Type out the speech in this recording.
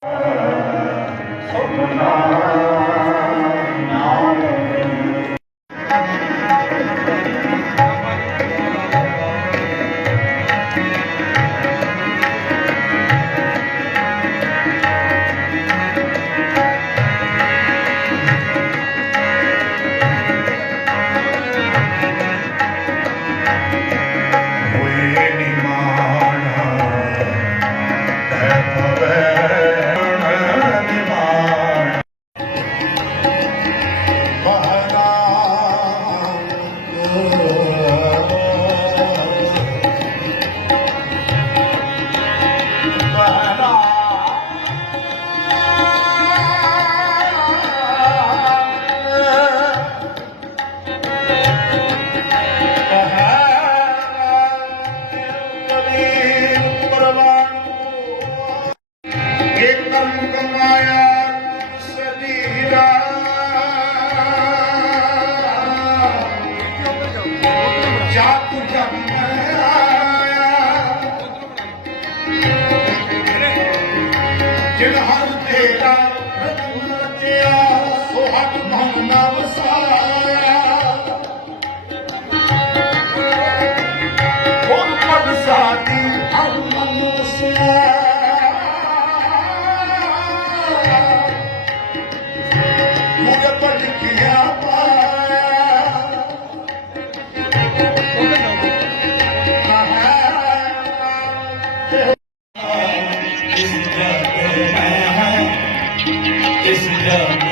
Hãy subscribe Oh. ਜਿਹੜਾ ਹਰ ਤੇਰਾ ਰਤੂ ਰਤਿਆ ਸੋਹਤ ਮਨ ਨਵਸਾਇਆ a love